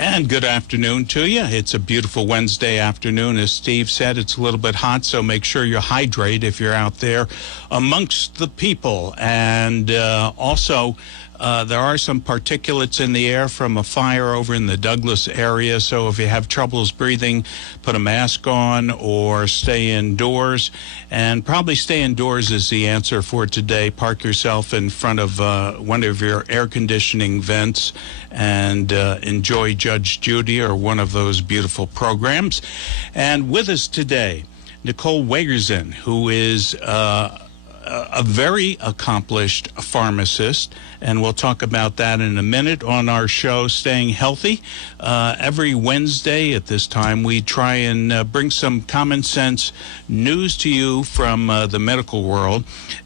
And good afternoon to you. It's a beautiful Wednesday afternoon. As Steve said, it's a little bit hot, so make sure you hydrate if you're out there amongst the people. And also, there are some particulates in the air from a fire over in the Douglas area, so if you have troubles breathing, put a mask on or stay indoors. And probably stay indoors is the answer for today. Park yourself in front of one of your air conditioning vents and enjoy Judge Judy or one of those beautiful programs. And with us today, Nicole Wegrzyn, who is a very accomplished pharmacist, and we'll talk about that in a minute on our show, Staying Healthy. Every Wednesday at this time, we try and bring some common sense news to you from the medical world.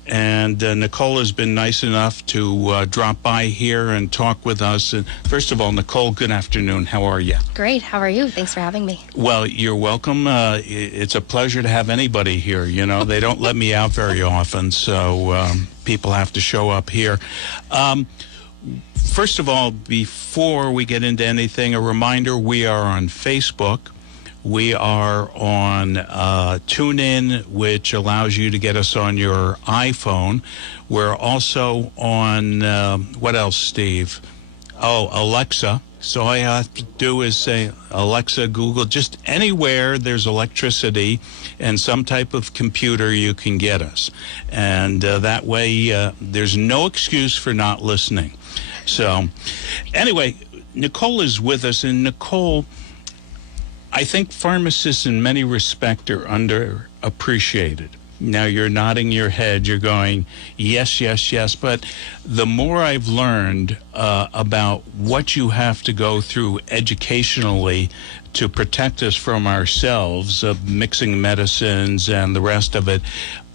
And Nicole has been nice enough to drop by here and talk with us. And first of all, Nicole, good afternoon. How are you? Great. How are you? Thanks for having me. Well, you're welcome. It's a pleasure to have anybody here. You know, they don't let me out very often, so people have to show up here. First of all, before we get into anything, a reminder, we are on Facebook. We are on TuneIn, which allows you to get us on your iPhone. We're also on, what else, Steve? Oh, Alexa. So all I have to do is say, Alexa, Google, just anywhere there's electricity and some type of computer, you can get us. And that way, there's no excuse for not listening. So anyway, Nicole is with us. And Nicole, I think pharmacists in many respects are underappreciated. Now you're nodding your head, you're going, yes, yes, yes. But the more I've learned about what you have to go through educationally to protect us from ourselves, of mixing medicines and the rest of it,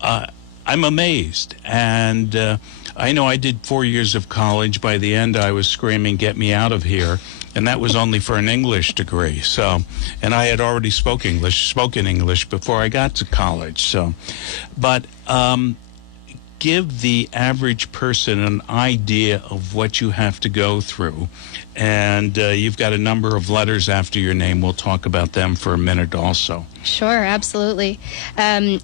I'm amazed. And I know I did 4 years of college. By the end, I was screaming, get me out of here. And that was only for an English degree. So, and I had already spoken English before I got to college. So, but give the average person an idea of what you have to go through. And you've got a number of letters after your name. We'll talk about them for a minute also. Sure, absolutely.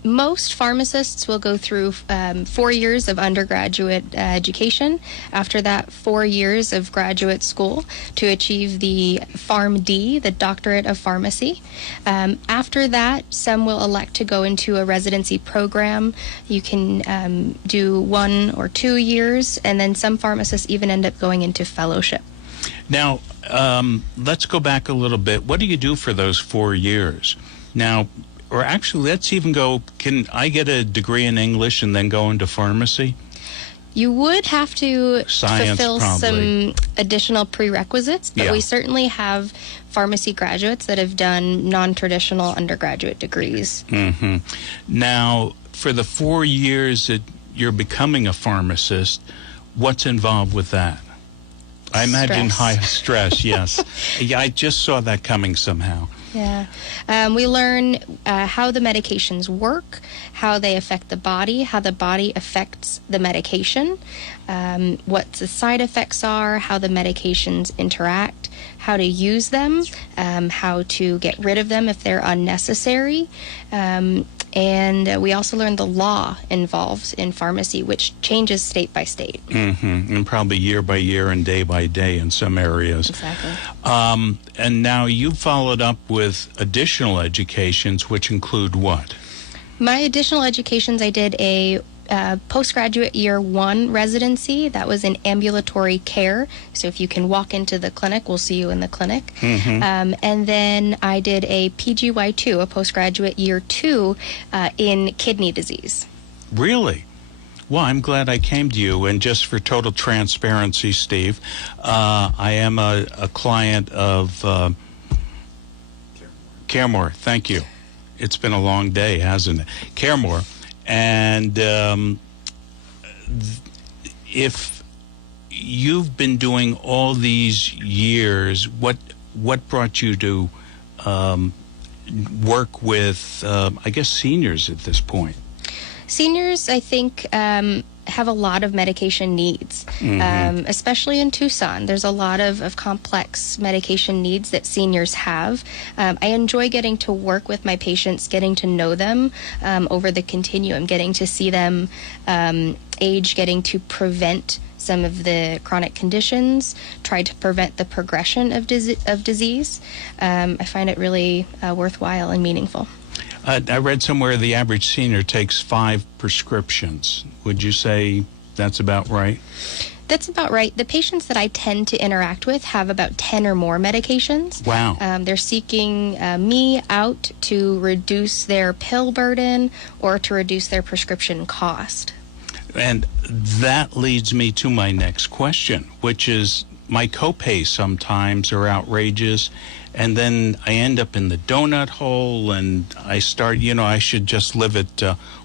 Most pharmacists will go through 4 years of undergraduate education. After that, 4 years of graduate school to achieve the PharmD, the Doctorate of Pharmacy. After that, some will elect to go into a residency program. You can do 1 or 2 years, and then some pharmacists even end up going into fellowship. Now, let's go back a little bit. What do you do for those 4 years? Now, or actually, let's even go, can I get a degree in English and then go into pharmacy? You would have to fulfill probably some additional prerequisites, but we certainly have pharmacy graduates that have done non-traditional undergraduate degrees. Mm-hmm. Now, for the 4 years that you're becoming a pharmacist, what's involved with that? I imagine high stress, yes. Yeah, I just saw that coming somehow. Yeah. We learn how the medications work, how they affect the body, how the body affects the medication, what the side effects are, how the medications interact, how to use them, how to get rid of them if they're unnecessary. And we also learn the law involved in pharmacy, which changes state by state. Mm-hmm. And probably year by year and day by day in some areas. Exactly. And now you followed up with additional educations, which include what? My additional educations, I did a postgraduate year 1 residency. That was in ambulatory care. So if you can walk into the clinic, we'll see you in the clinic. Mm-hmm. And then I did a PGY2, a postgraduate year 2 in kidney disease. Really? Well, I'm glad I came to you. And just for total transparency, Steve, I am a client of CareMore. Thank you. It's been a long day, hasn't it? CareMore. And if you've been doing all these years, what brought you to work with, I guess, seniors at this point? Seniors, I think, have a lot of medication needs, especially in Tucson. There's a lot of complex medication needs that seniors have. I enjoy getting to work with my patients, getting to know them over the continuum, getting to see them age, getting to prevent some of the chronic conditions, try to prevent the progression of disease. I find it really worthwhile and meaningful. I read somewhere the average senior takes 5 prescriptions. Would you say that's about right? That's about right. The patients that I tend to interact with have about 10 or more medications. Wow. They're seeking me out to reduce their pill burden or to reduce their prescription cost. And that leads me to my next question, which is my copays sometimes are outrageous, and then I end up in the donut hole, and I start, I should just live at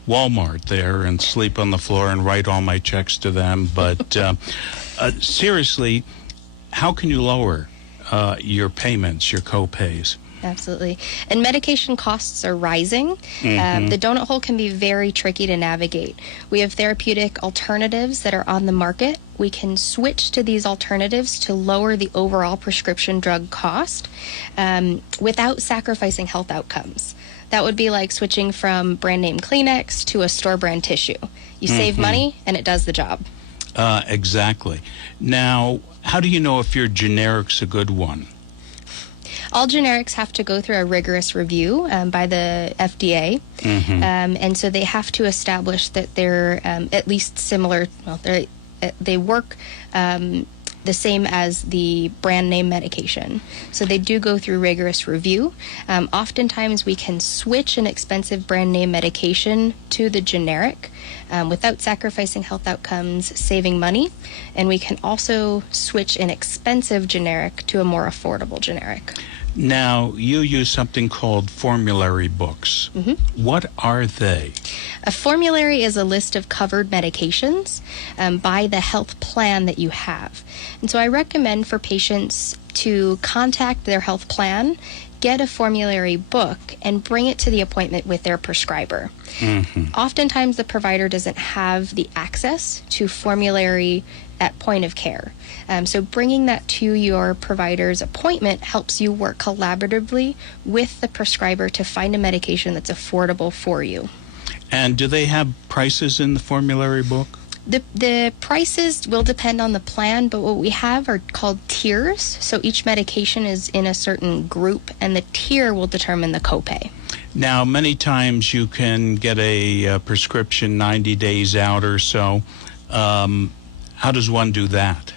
Walmart there and sleep on the floor and write all my checks to them. But seriously, how can you lower your payments, your copays? Absolutely. And medication costs are rising. The donut hole can be very tricky to navigate. We have therapeutic alternatives that are on the market. We can switch to these alternatives to lower the overall prescription drug cost without sacrificing health outcomes. That would be like switching from brand name Kleenex to a store brand tissue. You save money and it does the job. Exactly. Now, how do you know if your generic's a good one? All generics have to go through a rigorous review by the FDA, and so they have to establish that they're at least similar. Well, they work the same as the brand name medication. So they do go through rigorous review. Oftentimes we can switch an expensive brand name medication to the generic without sacrificing health outcomes, saving money. And we can also switch an expensive generic to a more affordable generic. Now, you use something called formulary books. What are they? A formulary is a list of covered medications by the health plan that you have. And so I recommend for patients to contact their health plan, get a formulary book, and bring it to the appointment with their prescriber. Oftentimes the provider doesn't have the access to formulary at point of care. So bringing that to your provider's appointment helps you work collaboratively with the prescriber to find a medication that's affordable for you. And do they have prices in the formulary book? The prices will depend on the plan, but what we have are called tiers. So each medication is in a certain group, and the tier will determine the copay. Now, many times you can get a prescription 90 days out or so. How does one do that?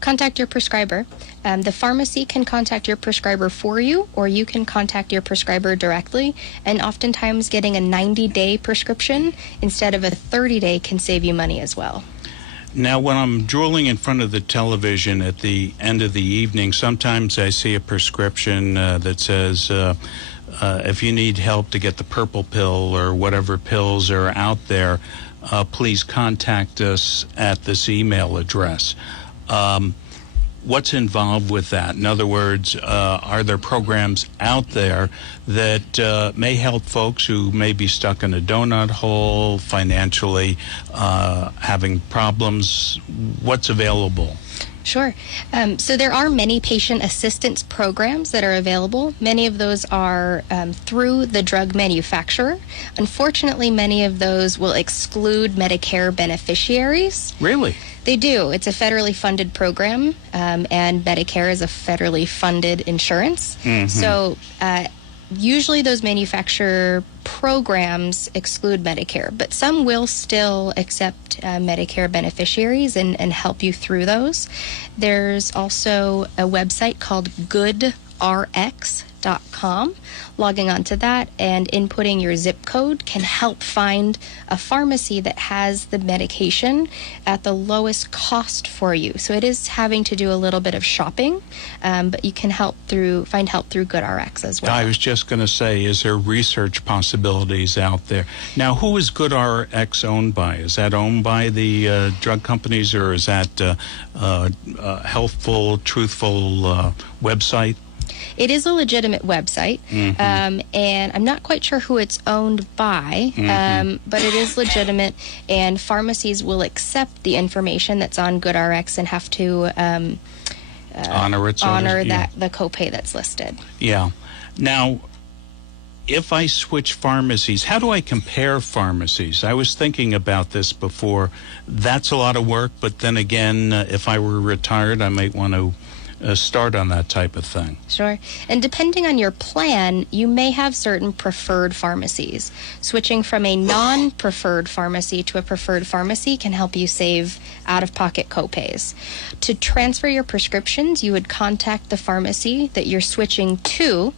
Contact your prescriber. The pharmacy can contact your prescriber for you, or you can contact your prescriber directly. And oftentimes getting a 90-day prescription instead of a 30-day can save you money as well. Now, when I'm drooling in front of the television at the end of the evening, sometimes I see a prescription that says, if you need help to get the purple pill or whatever pills are out there, please contact us at this email address. What's involved with that? In other words, are there programs out there that may help folks who may be stuck in a donut hole, financially having problems? What's available? Sure. So there are many patient assistance programs that are available. Many of those are through the drug manufacturer. Unfortunately, many of those will exclude Medicare beneficiaries. Really? They do. It's a federally funded program, and Medicare is a federally funded insurance. So usually those manufacturer programs exclude Medicare, but some will still accept Medicare beneficiaries and help you through those. There's also a website called GoodRx.com. Logging onto that and inputting your zip code can help find a pharmacy that has the medication at the lowest cost for you. So it is having to do a little bit of shopping, but you can find help through GoodRx as well. I was just going to say, is there research possibilities out there? Now, who is GoodRx owned by? Is that owned by the drug companies, or is that a healthful, truthful website? It is a legitimate website, and I'm not quite sure who it's owned by, but it is legitimate, and pharmacies will accept the information that's on GoodRx and have to honor it. The copay that's listed. Yeah. Now, if I switch pharmacies, how do I compare pharmacies? I was thinking about this before. That's a lot of work, but then again, if I were retired, I might want to start on that type of thing. Sure. And depending on your plan, you may have certain preferred pharmacies. Switching from a non-preferred pharmacy to a preferred pharmacy can help you save out-of-pocket copays. To transfer your prescriptions, you would contact the pharmacy that you're switching to,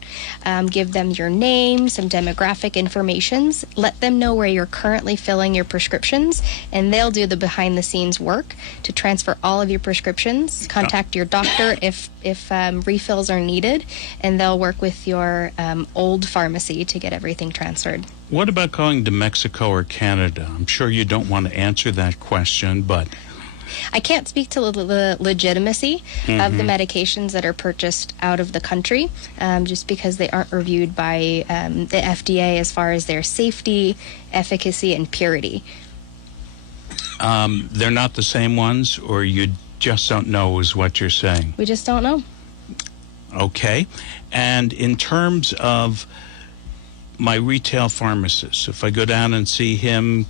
give them your name, some demographic informations, let them know where you're currently filling your prescriptions, and they'll do the behind-the-scenes work to transfer all of your prescriptions. Contact your doctor if refills are needed, and they'll work with your old pharmacy to get everything transferred. What about going to Mexico or Canada? I'm sure you don't want to answer that question, but I can't speak to the legitimacy of the medications that are purchased out of the country, just because they aren't reviewed by the FDA as far as their safety, efficacy, and purity. They're not the same ones, or you just don't know is what you're saying? We just don't know. Okay. And in terms of my retail pharmacist, if I go down and see him,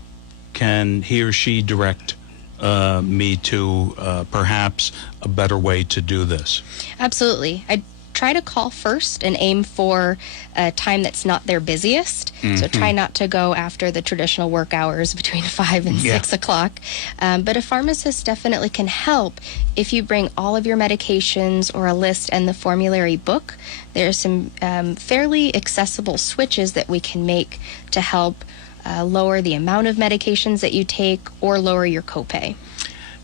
can he or she direct me to perhaps a better way to do this? Absolutely. I try to call first and aim for a time that's not their busiest. So try not to go after the traditional work hours between 5 and 6 o'clock. But a pharmacist definitely can help if you bring all of your medications or a list and the formulary book. There's some fairly accessible switches that we can make to help lower the amount of medications that you take or lower your copay.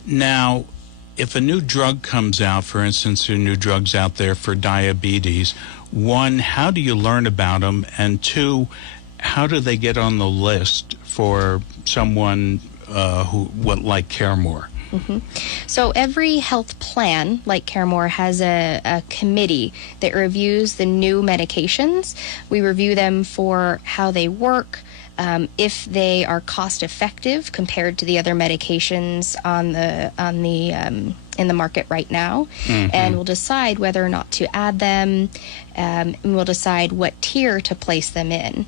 Now, if a new drug comes out, for instance, there are new drugs out there for diabetes, one, how do you learn about them? And two, how do they get on the list for someone like CareMore? So every health plan, like CareMore, has a committee that reviews the new medications. We review them for how they work, if they are cost effective compared to the other medications in the market right now, and we'll decide whether or not to add them, and we'll decide what tier to place them in,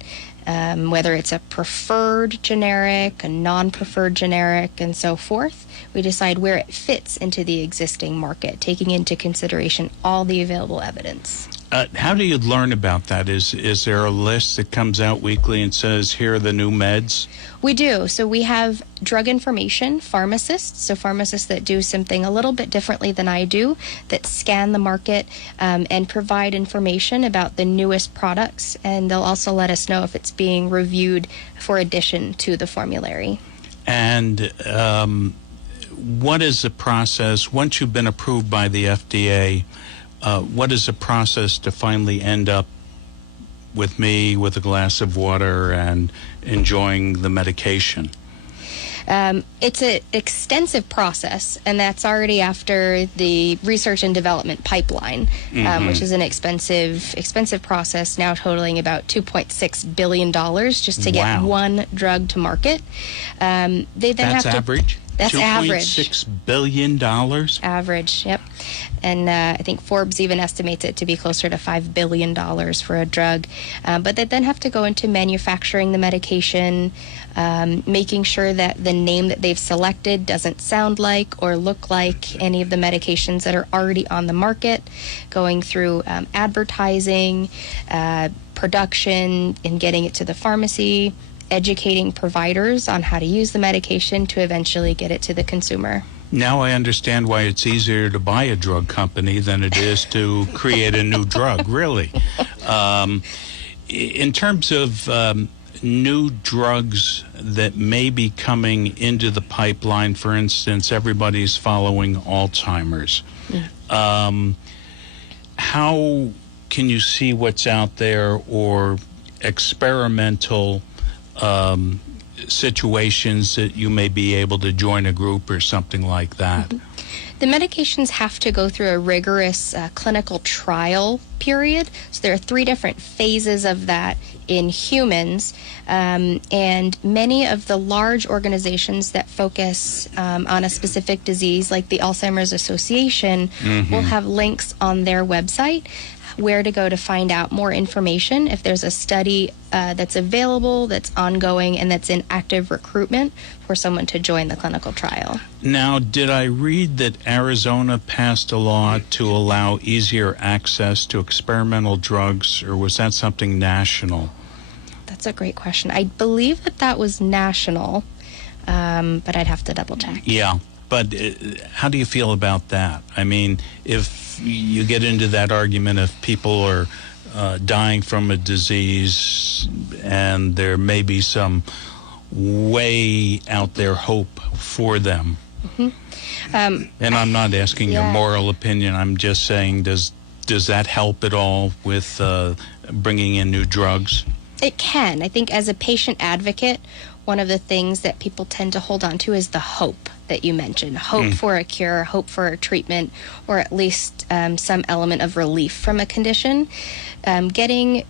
whether it's a preferred generic, a non-preferred generic, and so forth. We decide where it fits into the existing market, taking into consideration all the available evidence. How do you learn about that? Is there a list that comes out weekly and says, here are the new meds? We do. So we have drug information pharmacists, so pharmacists that do something a little bit differently than I do, that scan the market and provide information about the newest products, and they'll also let us know if it's being reviewed for addition to the formulary. And what is the process, once you've been approved by the FDA, what is the process to finally end up with me with a glass of water and enjoying the medication? It's an extensive process, and that's already after the research and development pipeline, which is an expensive process, now totaling about $2.6 billion just to get one drug to market. They then That's average? That's average. $2.6 billion? Average, yep. And I think Forbes even estimates it to be closer to $5 billion for a drug. But they then have to go into manufacturing the medication, making sure that the name that they've selected doesn't sound like or look like any of the medications that are already on the market, going through advertising, production, and getting it to the pharmacy, educating providers on how to use the medication to eventually get it to the consumer. Now I understand why it's easier to buy a drug company than it is to create a new drug, really. In terms of new drugs that may be coming into the pipeline, for instance, everybody's following Alzheimer's. How can you see what's out there, or experimental situations that you may be able to join a group or something like that? The medications have to go through a rigorous clinical trial period. So there are 3 different phases of that in humans. And many of the large organizations that focus on a specific disease, like the Alzheimer's Association, will have links on their website where to go to find out more information if there's a study that's available, that's ongoing, and that's in active recruitment for someone to join the clinical trial. Now, did I read that Arizona passed a law to allow easier access to experimental drugs, or was that something national? That's a great question. I believe that was national, but I'd have to double check. Yeah. But how do you feel about that? I mean, if you get into that argument, if people are dying from a disease and there may be some way out there hope for them, and I'm not asking your moral opinion, I'm just saying, does that help at all with bringing in new drugs? It can. I think as a patient advocate, one of the things that people tend to hold on to is the hope that you mentioned. Hope for a cure, hope for a treatment, or at least some element of relief from a condition. Getting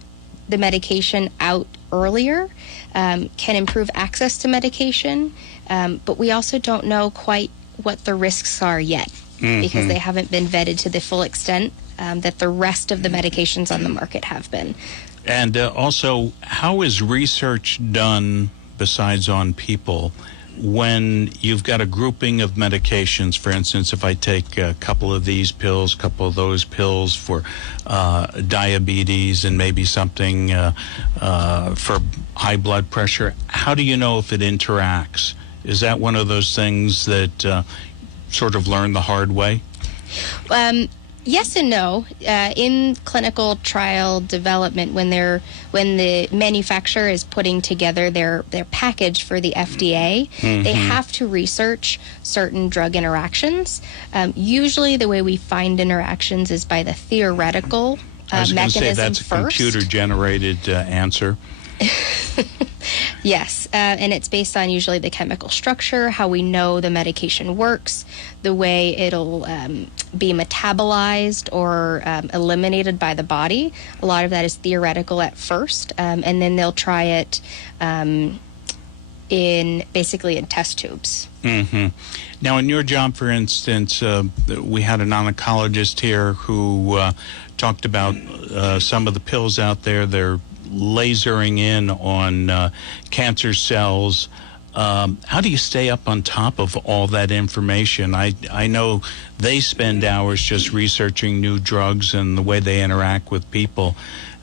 the medication out earlier can improve access to medication, but we also don't know quite what the risks are yet because they haven't been vetted to the full extent that the rest of the medications on the market have been. And also, how is research done besides on people when you've got a grouping of medications? For instance, if I take a couple of these pills, a couple of those pills for diabetes and maybe something for high blood pressure, how do you know if it interacts? Is that one of those things that sort of learn the hard way? Yes and no. In clinical trial development, when the manufacturer is putting together their package for the FDA, they have to research certain drug interactions. Usually the way we find interactions is by the theoretical I was going to say mechanism that's a first. computer-generated answer. Yes, and it's based on usually the chemical structure, how we know the medication works, the way it'll be metabolized or eliminated by the body. A lot of that is theoretical at first, and then they'll try it basically in test tubes. Now, in your job, for instance, we had an oncologist here who talked about some of the pills out there. They're lasering in on cancer cells. How do you stay up on top of all that information? I know they spend hours just researching new drugs and the way they interact with people.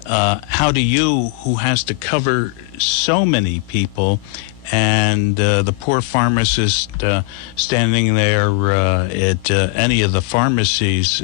How do you, who has to cover so many people, and the poor pharmacist standing there at any of the pharmacies,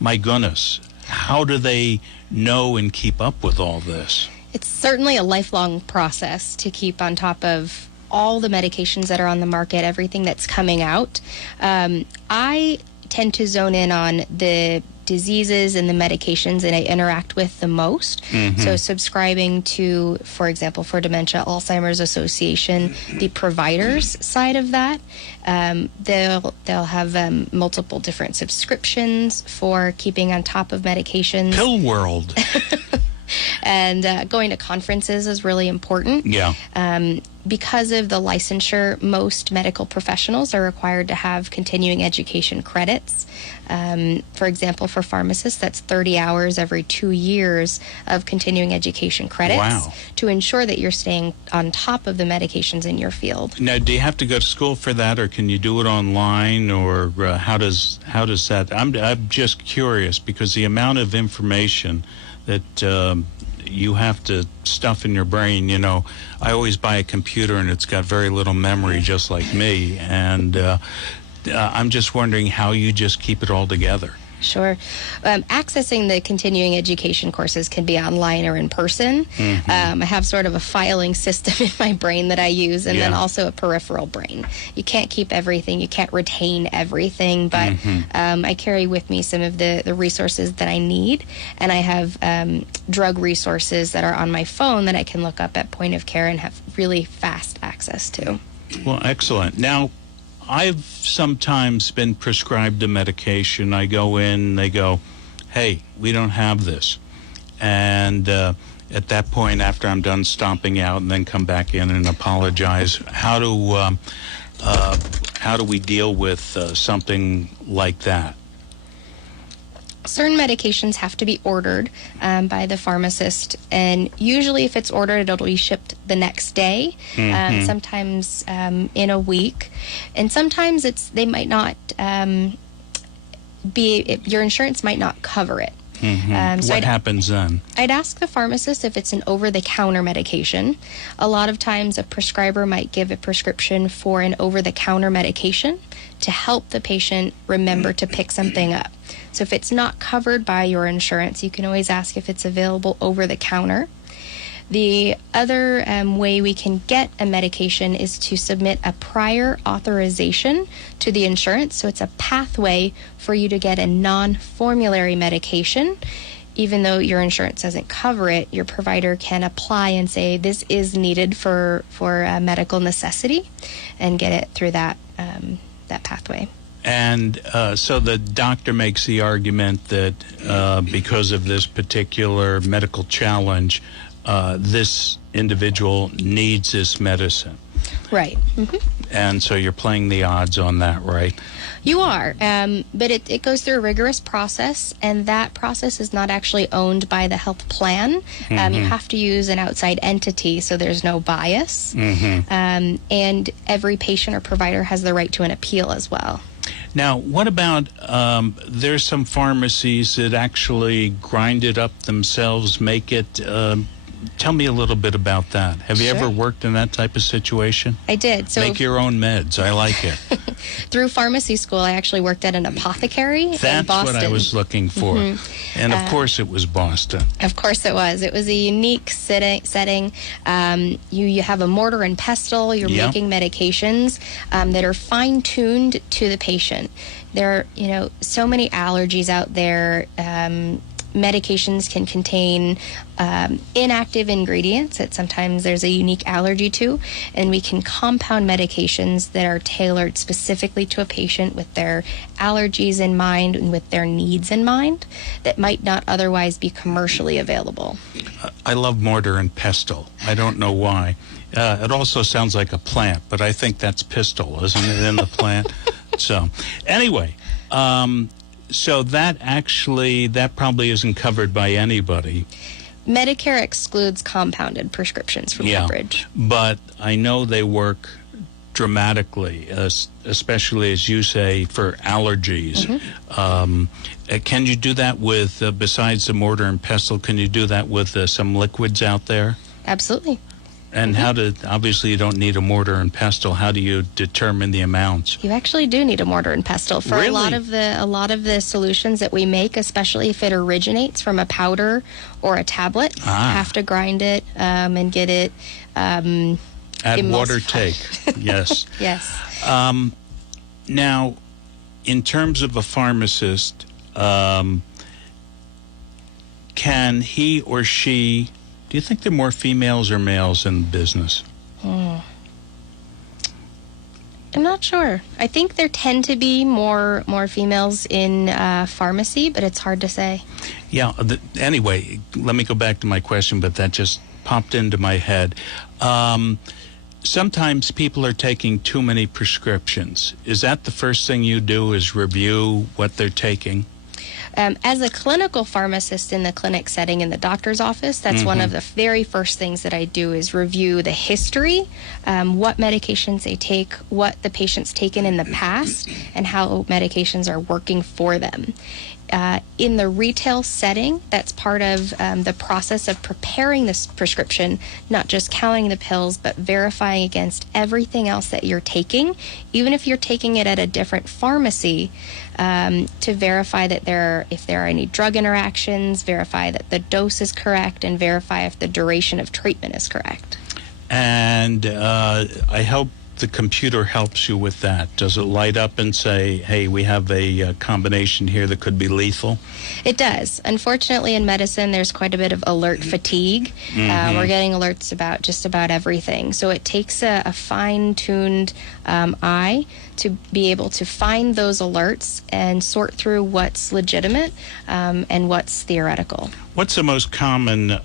my goodness, how do they know and keep up with all this? It's certainly a lifelong process to keep on top of all the medications that are on the market, everything that's coming out. I tend to zone in on the diseases and the medications that I interact with the most. So subscribing to, for example, for dementia, Alzheimer's Association, the providers side of that, they'll have multiple different subscriptions for keeping on top of medications. Pill world. And going to conferences is really important. Yeah. Because of the licensure, most medical professionals are required to have continuing education credits. For example, for pharmacists, that's 30 hours every 2 years of continuing education credits to ensure that you're staying on top of the medications in your field. Now, do you have to go to school for that, or can you do it online, or how does that? I'm just curious because the amount of information that you have to stuff in your brain. You know, I always buy a computer and it's got very little memory, just like me, and I'm just wondering how you just keep it all together. Sure. Accessing the continuing education courses can be online or in person. I have sort of a filing system in my brain that I use, and then also a peripheral brain. You can't keep everything. You can't retain everything, but I carry with me some of the resources that I need, and I have drug resources that are on my phone that I can look up at point of care and have really fast access to. Well, excellent. Now, I've sometimes been prescribed a medication. I go in, they go, hey, we don't have this. And at that point, after I'm done stomping out and then come back in and apologize, how do we deal with something like that? Certain medications have to be ordered by the pharmacist, and usually if it's ordered, it'll be shipped the next day, sometimes in a week, and sometimes they might not your insurance might not cover it. What happens then? I'd ask the pharmacist if it's an over-the-counter medication. A lot of times a prescriber might give a prescription for an over-the-counter medication to help the patient remember to pick something up. So if it's not covered by your insurance, you can always ask if it's available over-the-counter. The other way we can get a medication is to submit a prior authorization to the insurance. So it's a pathway for you to get a non-formulary medication. Even though your insurance doesn't cover it, your provider can apply and say this is needed for a medical necessity and get it through that pathway. And so the doctor makes the argument that because of this particular medical challenge, this individual needs this medicine. Right. And so you're playing the odds on that, right? You are, but it goes through a rigorous process, and that process is not actually owned by the health plan. You have to use an outside entity, so there's no bias. And every patient or provider has the right to an appeal as well. Now, what about, there's some pharmacies that actually grind it up themselves, make it, tell me a little bit about that. Have you ever worked in that type of situation? I did. So make your own meds. I like it. Through pharmacy school, I actually worked at an apothecary in Boston. That's what I was looking for. And of course it was Boston. Of course it was. It was a unique setting. You have a mortar and pestle. You're making medications that are fine-tuned to the patient. There are, so many allergies out there. Medications can contain inactive ingredients that sometimes there's a unique allergy to, and we can compound medications that are tailored specifically to a patient with their allergies in mind and with their needs in mind that might not otherwise be commercially available. I love mortar and pestle. I don't know why. It also sounds like a plant, but I think that's pistol, isn't it, in the plant? So, anyway, so that probably isn't covered by anybody. Medicare excludes compounded prescriptions from coverage. But I know they work dramatically, especially, as you say, for allergies. Can you do that with, besides the mortar and pestle, can you do that with some liquids out there? Absolutely. And obviously you don't need a mortar and pestle. How do you determine the amounts? You actually do need a mortar and pestle for really? a lot of the solutions that we make, especially if it originates from a powder or a tablet. You have to grind it and get it add water, take. Yes. Yes. Now, in terms of a pharmacist, can he or she, do you think there are more females or males in the business? I'm not sure. I think there tend to be more females in pharmacy, but it's hard to say. Yeah. Anyway, let me go back to my question, but that just popped into my head. Sometimes people are taking too many prescriptions. Is that the first thing you do, is review what they're taking? As a clinical pharmacist in the clinic setting in the doctor's office, that's one of the very first things that I do is review the history, what medications they take, what the patient's taken in the past, and how medications are working for them. In the retail setting, that's part of the process of preparing this prescription, not just counting the pills, but verifying against everything else that you're taking, even if you're taking it at a different pharmacy, to verify that if there are any drug interactions, verify that the dose is correct, and verify if the duration of treatment is correct. And I hope the computer helps you with that? Does it light up and say, hey, we have a combination here that could be lethal? It does. Unfortunately, in medicine, there's quite a bit of alert fatigue. We're getting alerts about just about everything. So it takes a fine-tuned eye to be able to find those alerts and sort through what's legitimate and what's theoretical. What's the most common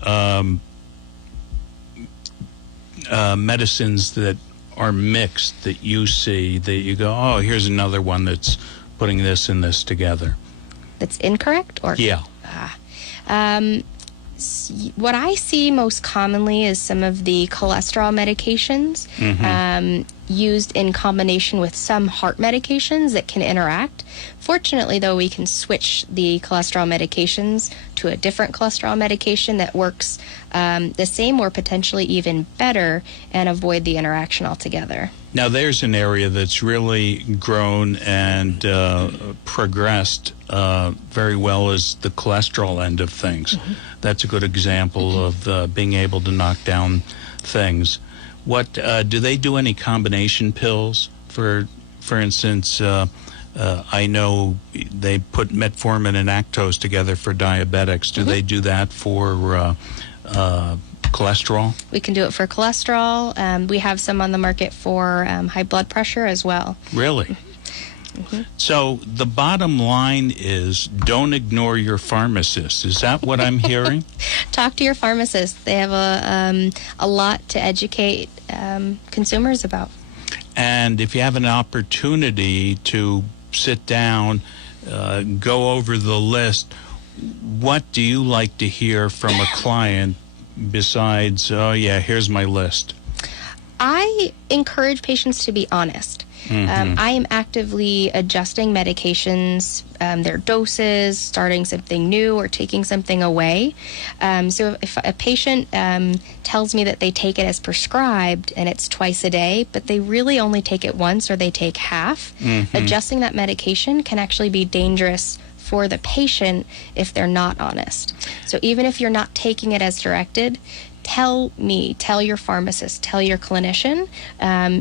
medicines that are mixed that you see that you go, oh, here's another one that's putting this and this together? That's incorrect? Or yeah. What I see most commonly is some of the cholesterol medications used in combination with some heart medications that can interact. Fortunately, though, we can switch the cholesterol medications to a different cholesterol medication that works the same or potentially even better and avoid the interaction altogether. Now, there's an area that's really grown and progressed very well is the cholesterol end of things. That's a good example of being able to knock down things. What do they do any combination pills? For instance, I know they put metformin and lactose together for diabetics. Do they do that for cholesterol? We can do it for cholesterol. We have some on the market for high blood pressure as well. Really? So the bottom line is don't ignore your pharmacist. Is that what I'm hearing? Talk to your pharmacist. They have a lot to educate consumers about. And if you have an opportunity to sit down, go over the list, what do you like to hear from a client besides, oh, yeah, here's my list? I encourage patients to be honest. I am actively adjusting medications, their doses, starting something new or taking something away. So if a patient tells me that they take it as prescribed and it's twice a day, but they really only take it once or they take half, adjusting that medication can actually be dangerous for the patient if they're not honest. So even if you're not taking it as directed, tell me, tell your pharmacist, tell your clinician,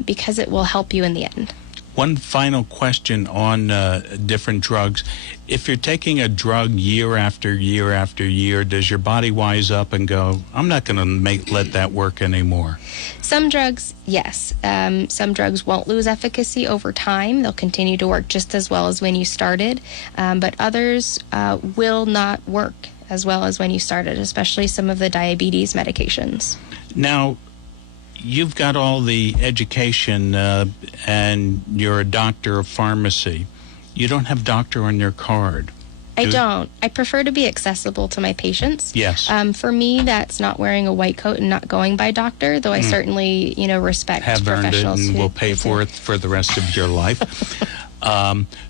because it will help you in the end. One final question on different drugs. If you're taking a drug year after year after year, does your body wise up and go, I'm not going to let that work anymore? Some drugs, yes. Some drugs won't lose efficacy over time. They'll continue to work just as well as when you started. But others will not work as well as when you started, especially some of the diabetes medications. Now, you've got all the education and you're a doctor of pharmacy. You don't have doctor on your card. I don't. I prefer to be accessible to my patients. Yes. For me, that's not wearing a white coat and not going by doctor, though I certainly, respect have professionals. Earned it and will pay for it for the rest of your life.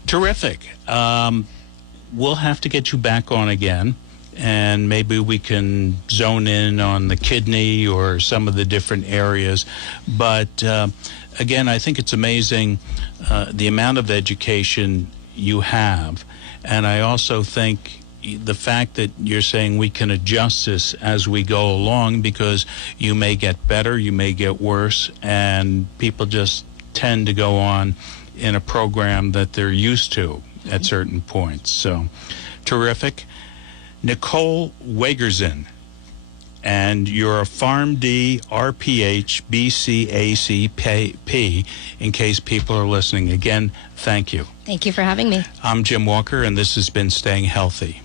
Terrific. We'll have to get you back on again, and maybe we can zone in on the kidney or some of the different areas. But again, I think it's amazing the amount of education you have. And I also think the fact that you're saying we can adjust this as we go along, because you may get better, you may get worse, and people just tend to go on in a program that they're used to at certain points. So, terrific. Nicole Wegrzyn, and you're a PharmD, RPH, BCACP, in case people are listening. Again, thank you. Thank you for having me. I'm Jim Walker, and this has been Staying Healthy.